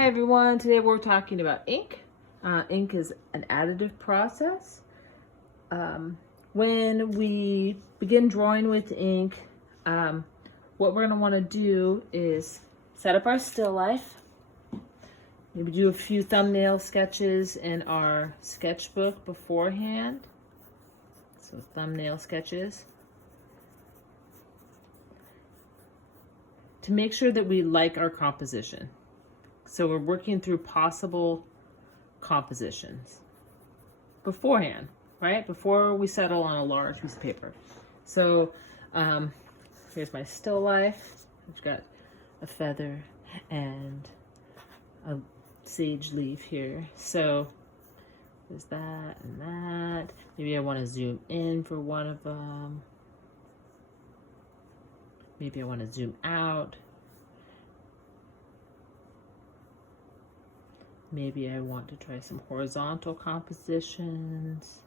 Hi everyone, today we're talking about ink. Ink is an additive process. When we begin drawing with ink, what we're going to want to do is set up our still life. Maybe do a few thumbnail sketches in our sketchbook beforehand. So thumbnail sketches. To make sure that we like our composition. So we're working through possible compositions beforehand, right? Before we settle on a large piece of paper. So here's my still life. I've got a feather and a sage leaf here. So there's that and that. Maybe I want to zoom in for one of them. Maybe I want to zoom out. Maybe I want to try some horizontal compositions.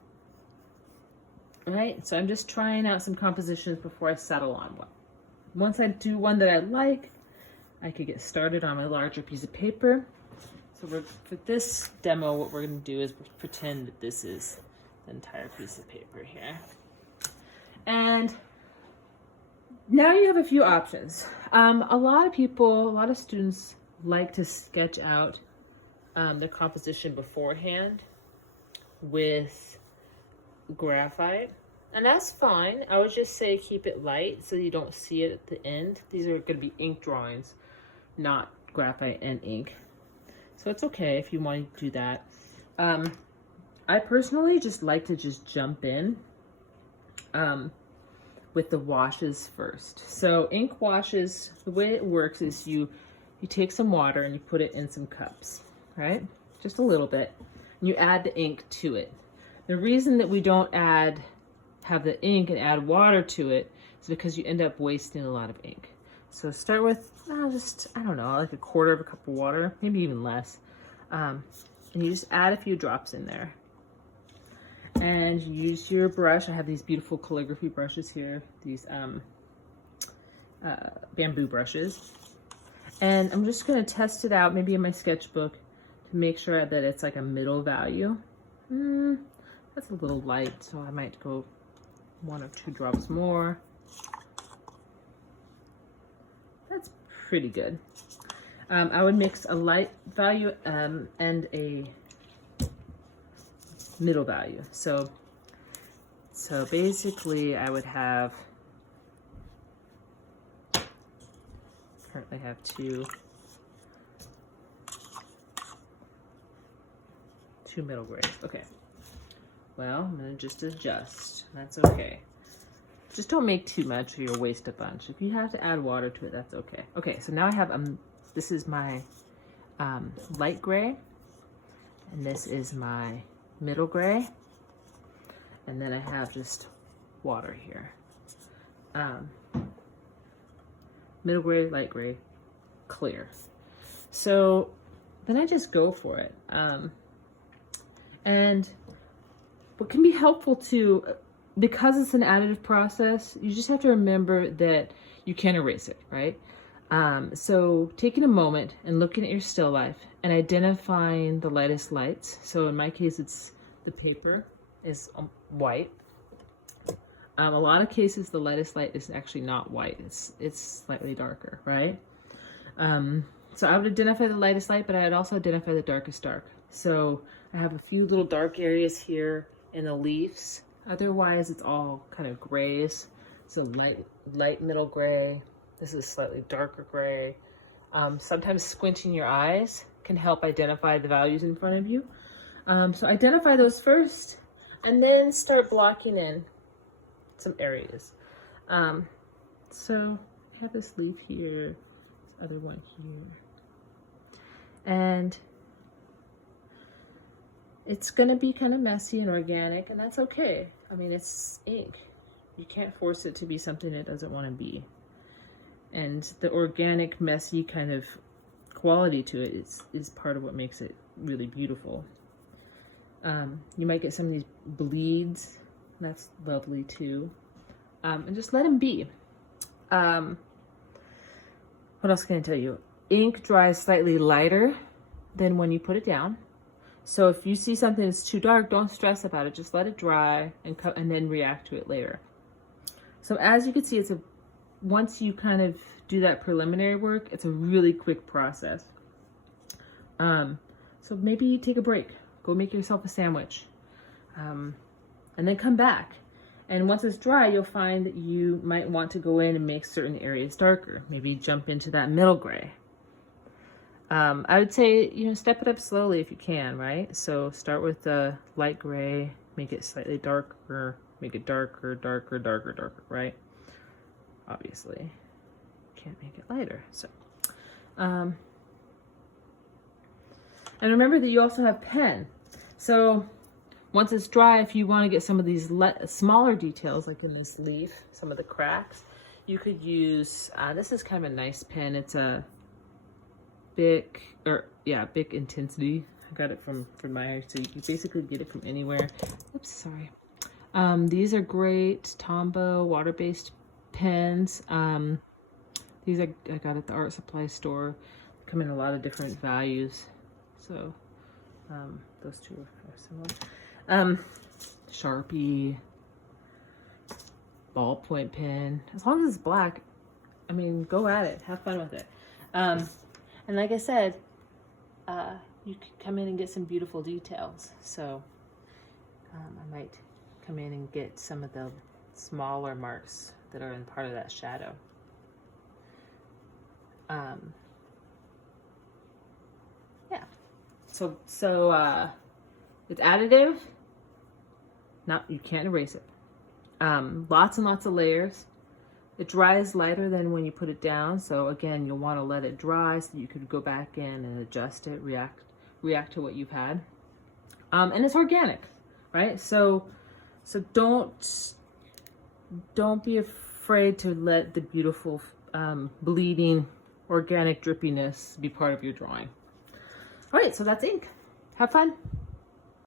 All right, so I'm just trying out some compositions before I settle on one. Once I do one that I like, I could get started on my larger piece of paper. So for this demo, what we're gonna do is pretend that this is the entire piece of paper here. And now you have a few options. A lot of students like to sketch out the composition beforehand with graphite, and that's fine. I would just say keep it light so you don't see it at the end. These are going to be ink drawings, not graphite and ink, so it's okay if you want to do that. I personally just like to just jump in with the washes first. So ink washes, the way it works is you take some water and you put it in some cups, right? Just a little bit. And you add the ink to it. The reason that we don't have the ink and add water to it is because you end up wasting a lot of ink. So start with I don't know, like a quarter of a cup of water, maybe even less. And you just add a few drops in there. And you use your brush. I have these beautiful calligraphy brushes here, these bamboo brushes. And I'm just gonna test it out, maybe in my sketchbook, to make sure that it's like a middle value. That's a little light, so I might go 1 or 2 drops more. That's pretty good. I would mix a light value and a middle value. So basically I would currently have 2 middle grays. Okay. Well, I'm gonna just adjust. That's okay. Just don't make too much or you'll waste a bunch. If you have to add water to it, that's okay. Okay, so now I have, this is my light gray, and this is my middle gray, and then I have just water here. Middle gray, light gray, clear. So then I just go for it. And what can be helpful too, because it's an additive process, you just have to remember that you can erase it, right? So taking a moment and looking at your still life and identifying the lightest lights. So in my case, it's the paper is white. A lot of cases, the lightest light is actually not white. It's slightly darker, right? So I would identify the lightest light, but I would also identify the darkest dark. So I have a few little dark areas here in the leaves. Otherwise, it's all kind of grays. So light middle gray. This is slightly darker gray. Sometimes squinting your eyes can help identify the values in front of you. So identify those first, and then start blocking in some areas. So I have this leaf here, this other one here. And it's gonna be kind of messy and organic, and that's okay. I mean, it's ink. You can't force it to be something it doesn't want to be. And the organic, messy kind of quality to it is part of what makes it really beautiful. You might get some of these bleeds. That's lovely too. And just let them be. What else can I tell you? Ink dries slightly lighter than when you put it down. So if you see something that's too dark, don't stress about it. Just let it dry and then react to it later. So as you can see, once you kind of do that preliminary work, it's a really quick process. So maybe take a break, go make yourself a sandwich, and then come back. And once it's dry, you'll find that you might want to go in and make certain areas darker. Maybe jump into that middle gray. I would say, step it up slowly if you can, right? So start with the light gray, make it slightly darker, make it darker, darker, darker, darker, right? Obviously, can't make it lighter. So, and remember that you also have pen. So once it's dry, if you want to get some of these smaller details, like in this leaf, some of the cracks, you could use, this is kind of a nice pen. It's a Bic Intensity. I got it from Meyer, so you can basically get it from anywhere. Oops, sorry. These are great Tombow water-based pens. These I got at the art supply store. They come in a lot of different values. So those two are similar. Sharpie, ballpoint pen. As long as it's black, I mean, go at it. Have fun with it. And like I said, you can come in and get some beautiful details. So I might come in and get some of the smaller marks that are in part of that shadow. Yeah. So it's additive. You can't erase it. Lots and lots of layers. It dries lighter than when you put it down. So again, you'll want to let it dry so you could go back in and adjust it, react to what you've had. And it's organic, right? So don't be afraid to let the beautiful bleeding organic drippiness be part of your drawing. All right, so that's ink. Have fun.